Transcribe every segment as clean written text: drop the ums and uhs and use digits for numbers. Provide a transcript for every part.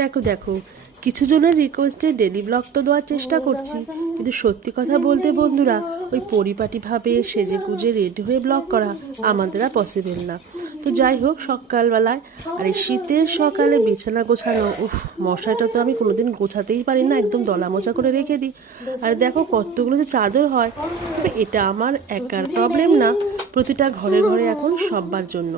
দেখো দেখো, কিছু জনের রিকোয়েস্টে ডেলি ব্লগ তো দেওয়ার চেষ্টা করছি, কিন্তু সত্যি কথা বলতে বন্ধুরা, ওই পরিপাটিভাবে সেজে গুজে রেডি হয়ে ব্লগ করা আমাদের আর পসিবল না। তো যাই হোক, সকালবেলায় আর এই শীতের সকালে বিছানা গোছানো, উফ, মশাটা তো আমি কোনোদিন গোছাতেই পারি না, একদম দলা মোচা করে রেখে দিই। আর দেখো কতগুলো যে চাদর হয়, তবে এটা আমার একার প্রবলেম না, প্রতিটা ঘরে ঘরে এখন সব্বার জন্য।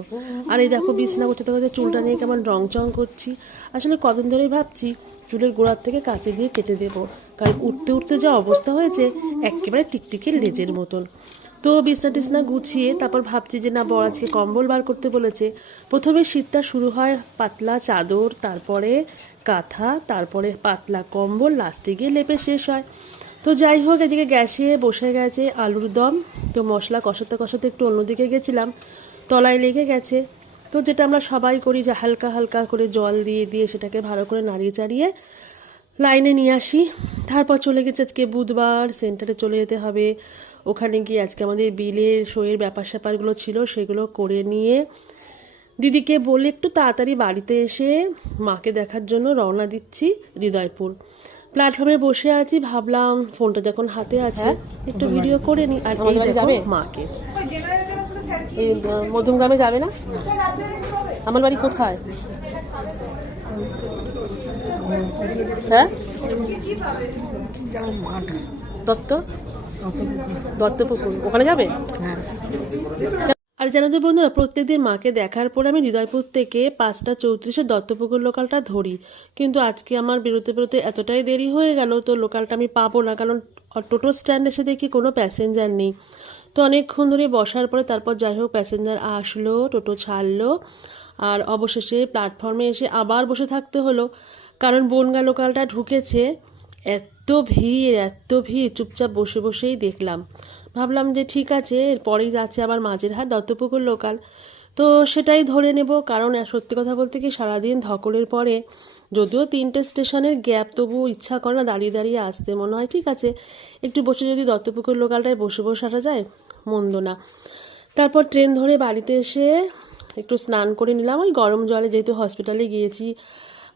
আর এই দেখো বিছানা গোছাতে গোছাতে চুলটা নিয়ে কেমন রং চং করছি। আসলে কদিন ধরেই ভাবছি চুলের গোড়ার থেকে কাঁচি দিয়ে কেটে দেবো, কারণ উঠতে উঠতে যা অবস্থা হয়েছে একেবারে টিকটিকির লেজের মতন। তো বিছনা টিছনা গুছিয়ে তারপর ভাবছি যে না, বর আজকে কম্বল বার করতে বলেছে। প্রথমে শীতটা শুরু হয় পাতলা চাদর, তারপরে কাঁথা, তারপরে পাতলা কম্বল, লাস্টে গিয়ে লেপে শেষ হয়। তো যাই হোক, এদিকে গ্যাসে বসে গেছে আলুর দম। তো মশলা কষাতে কষাতে একটু অন্যদিকে গেছিলাম, তলায় লেগে গেছে। তো যেটা আমরা সবাই করি, যে হালকা হালকা করে জল দিয়ে দিয়ে সেটাকে ভালো করে নাড়িয়ে চাড়িয়ে লাইনে নিয়ে আসি। তারপর চলে গেছে আজকে বুধবার, সেন্টারে চলে যেতে হবে। ওখানে গিয়ে আজকে আমাদের বিলের সইয়ের ব্যাপার স্যাপারগুলো ছিল, সেগুলো করে নিয়ে দিদিকে বলে একটু তাড়াতাড়ি বাড়িতে এসে মাকে দেখার জন্য রওনা দিচ্ছি হৃদয়পুর। প্ল্যাটফর্মে বসে আছি, ভাবলাম ফোনটা যখন হাতে আছে একটু ভিডিও করে নিই। আর এই দেখো মাকে, এই মধ্যমগ্রামে যাবে না? আমার বাড়ি কোথায়? হ্যাঁ, দত্ত দত্তপুকুর, ওখানে যাবে? আর জানো তো বন্ধুরা, প্রত্যেকদিন মাকে দেখার পর আমি হৃদয়পুর থেকে 5:34 দত্তপুকুর লোকালটা ধরি, কিন্তু আজকে আমার বেরোতে বেরোতে এতটাই দেরি হয়ে গেল, তো লোকালটা আমি পাবো না, কারণ টোটো স্ট্যান্ড এসে দেখি কোনো প্যাসেঞ্জার নেই। তো অনেকক্ষণ ধরে বসার পরে তারপর যাই হোক প্যাসেঞ্জার আসলো, টোটো ছাড়লো, আর অবশেষে প্ল্যাটফর্মে এসে আবার বসে থাকতে হলো, কারণ বনগা লোকালটা ঢুকেছে। এত ভিড় এত ভিড়, চুপচাপ বসে বসেই দেখলাম। ভাবলাম যে ঠিক আছে, এরপরেই যাচ্ছে আবার মাঝেরহাট দত্তপুকুর লোকাল, তো সেটাই ধরে নেব। কারণ সত্যি কথা বলতে কি, সারাদিন ধকলের পরে যদিও 3টে স্টেশনের গ্যাপ, তবু ইচ্ছা করে না দাঁড়িয়ে দাঁড়িয়ে আসতে, মনে হয় ঠিক আছে একটু বসে যদি দত্তপুকুর লোকালটায় বসে বসে আসা যায়, মন্দ না। তারপর ট্রেন ধরে বাড়িতে এসে একটু স্নান করে নিলাম ওই গরম জলে, যেহেতু হসপিটালে গিয়েছি,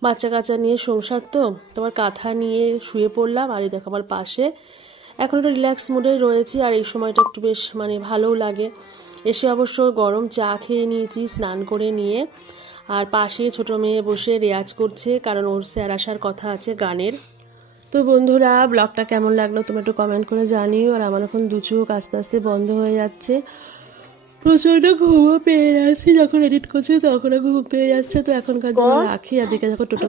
বাচ্চা কাচ্চা নিয়ে সংসার, তো তোমার কাঁথা নিয়ে শুয়ে পড়লাম। আর এই দেখো আমার পাশে এখন একটু রিল্যাক্স মুডে রয়েছি, আর এই সময়টা একটু বেশ ভালোও লাগে। এসে অবশ্য গরম চা খেয়ে নিয়েছি স্নান করে নিয়ে, আর পাশে ছোটো মেয়ে বসে রেয়াজ করছে, কারণ ওর স্যার আসার কথা আছে গানের। তো বন্ধুরা, ব্লগটা কেমন লাগলো তুমি একটু কমেন্ট করে জানিও। আর আমার এখন দু চোখ আস্তে আস্তে বন্ধ হয়ে যাচ্ছে, প্রচণ্ড ঘুমও পেয়ে যাচ্ছি, যখন এডিট করছি তখন ঘুম পেয়ে যাচ্ছে। তো এখনকার জন্য রাখি, আর দিকে যখন টোটো